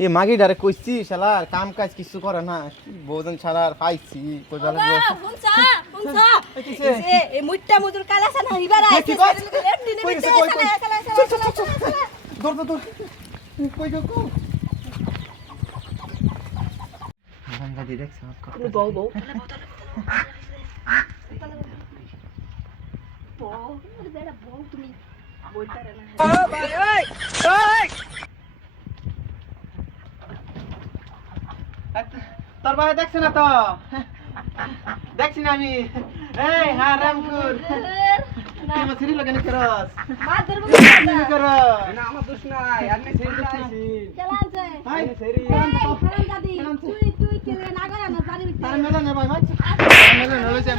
এ মাগি ডারে কইছি শালার কাম কাজ কিছু করে না। কি বউজন শালার পাইছি কই শুনছা? শুনছা? এই যে, এই মুইট্টা মুদুর কালাসা না হিবার আইছে কি কয়? ছেলেগুলো লেফটি নে কই বিটে, গেছে, কই, চালা, কই? গো কো হারাম দাদি দেখছ তুমি বউ বউ। বউ তুমি বইতারে না। তোর ভাই দেখছ না তো? দেখছি না আমি। এই করস। কর না আমার দোষ নাই। ভাই হারাম দাদি তুই তুই কেলে না পারি তার মেলে নে ভাই ভাই। মেলে নে লইছে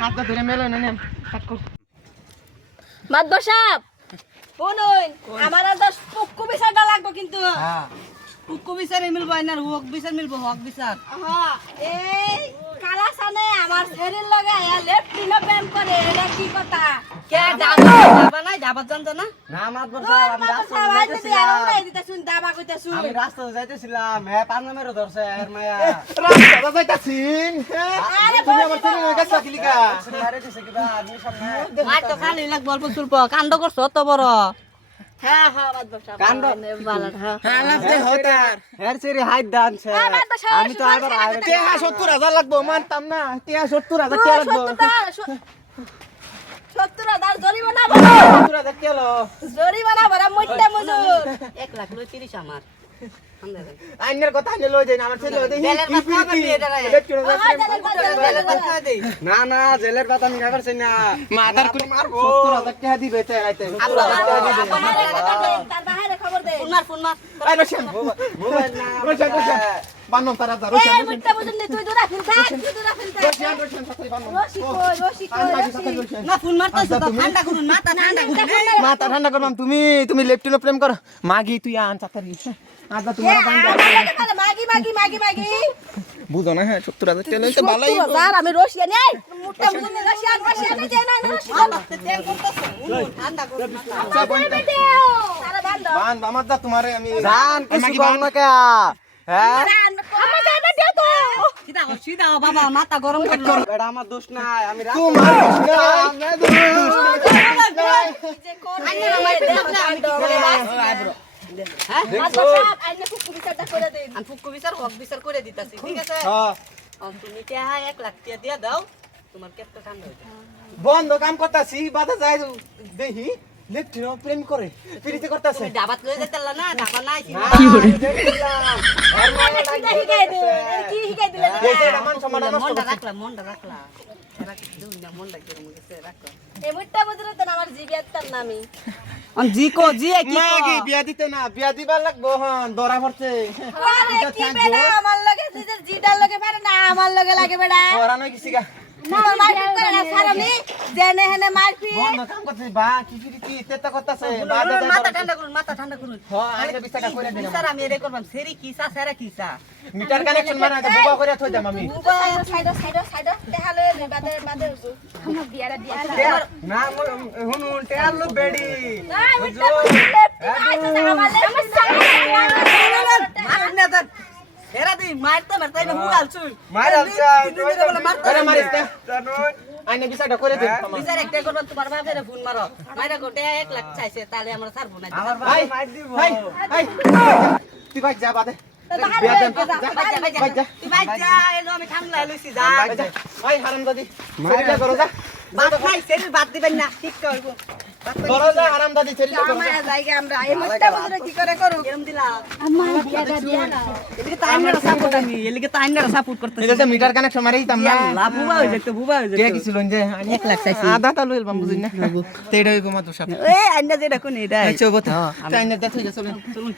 হাতটা ধরে মেলে নে কাট কর আমার পুক্কু লাগবো কিন্তু। হ্যাঁ। উক্কু বিচারে মিলবো না হুক বিচার মিলবো হক বিচার হ্যাঁ, এই কালা সানে আমার শরীর লগে লেফট দিনে প্রেম করে এটা কি কথা? কে যাবা যাবা নাই যাবার জানতো না না আমার তোর মাদ্দর সাহেব আইতে দিয়ে দিতেছুন দাবা কইতেছুন আমি রাস্তা যাইতেছিলাম হ্যাঁ পান মেরো ধরছে এর মায়া। রাস্তা যাইতাছিন আরে তুমি আমার সিরি লগে গেছ কিলিকা? মারে দিছে কিবা আদমি সামনে মার তো খালি লাগ বলব চুলপ কাণ্ড করছ অত বড় হ্যাঁ হ্যাঁ মাদ্দর সাহেব কাণ্ড? বালাট হ্যাঁ হালাতে হতার। সেরি আমি তো আবার আগে টেহা সত্তর হাজার লাগবো মানতাম না। টেহা সত্তর হাজার টেহা লাগবো। সত্তর হাজার জরিমানা সত্তর হাজার টেহা লো। জরিমানা ভরা মজুর। লাখ আমার। আইনের কথা আইনে লই যাই না আমার ছেলে। দেখছ না হ্যাঁ, জেলের কথা, না না আমি খাবার না মাথার কুলি সত্তর হাজার টেহা দিবে তে সত্তর হাজার টেহা দিবে খবর দে, তার খবর দে। আই মোবাইল না তার হাজার এই মুইট্টা মজুর নে, তুই দূরা ফেলতে, তুই দূরা সাথে রশি কই, রশি কই, না ফোন মারতেছ তো ঠান্ডা করুন মাথা ঠান্ডা করুন মাথা ঠান্ডা করবাম তুমি তুমি লেফটিনো প্রেম করো মাগি তুই আন চাতারি এ, তোমার খালি মাগি, মাগি, মাগি, মাগি। বুঝো না হ্যাঁ সত্তর হাজার টেহা লইতে ভালোই হাজার, আমি রশিয়ান, এই, মুট্টা মজুর নে, রশিয়ান, রশিয়ান, এই যে, না, না, রশিয়ান। ঠান্ডা করুন আচ্ছা বোন। বান আমার দা তোমারে আমি জান আমি কিছু কি কম না কে হ্যাঁ? আমার জায়গা দিও। তো। সিধা কর সিধা কর, বাবা মাথা গরম করল। এটা আমার দোষ নাই আমি তোমার দোষ নাই, আমার দোষ নাই। যে কোন রে, দেখ বান্ধব। হ্যাঁ? আইনে কুকুর বিচারটা করে দিন। আমি ফুকু বিচার হক বিচার করে দিতাছি ঠিক আছে? হ্যাঁ, টেহা এক লাখ টাকা দিয়া দাও তোমার হয়ে বন্ধ কাম করতাছি বাধা যায় দেখি লেফটিনো প্রেম করে ফিরিতে করতাছে। লয়ে যেতে না ডাবা নাই কি আরে কিটা হিগাই দে, কি হিগাই দিলে? না? এটা মান সম্মান মনটা করছে। মনটা রাখলাম। মনটা কিরম গেছে রাখো এই মুট্টা মজুরে তো আমার জিবিয়ার তার নামি। জি কো কি বিয়া দিতে না বিয়া দিবার লাগবো হন দরা পড়ছে আরে কি বেড়া, আমার লগে নিজের লগে পারে না, আমার লগে লাগে বেড়া। আমার হেনে হ্যাঁ মিটার কানেকশন মারা তো করে থই দাম আমি সাইডো, সাইডো, সাইডো, সাইডো, দেখা লয়ে বাদে- বাদে আমার বিয়ারা, বিয়ারা। না হুনুন টেয়ার লো বেডি না, মুট্টা মজুর আইছে আমার left এ মারুন না তার এরা দি মারতে মারতে না? হুগাল চুল। আরে মারিস তে আইনে বিচারটা করে দিন। আমার বিচার একটা করবাম তোমার বাপের ফোন মারো। মাইরা কোটে এক লাখ চাইছে তাহলে আমরা ছাড়বো না। ভাই ভাই ভাই। তুই ভাই যা বাদে। বাহারে বিয়া দেন যা, যা বাহারে ভাই যা তুই ভাই যা এলো আমি ঠান্ডা লইছি যা। ভাই হারাম দাদি সেরিটা করো যা। বাদ নাই সেরি বাদ দিবেন না ঠিক করব। মিটার কানেকশন মারি। আধা তা লইল বাম বুঝিন না? তেড়ে তো এই আইনা যেটা কোন এটা আচ্ছা চলুন। চলুন।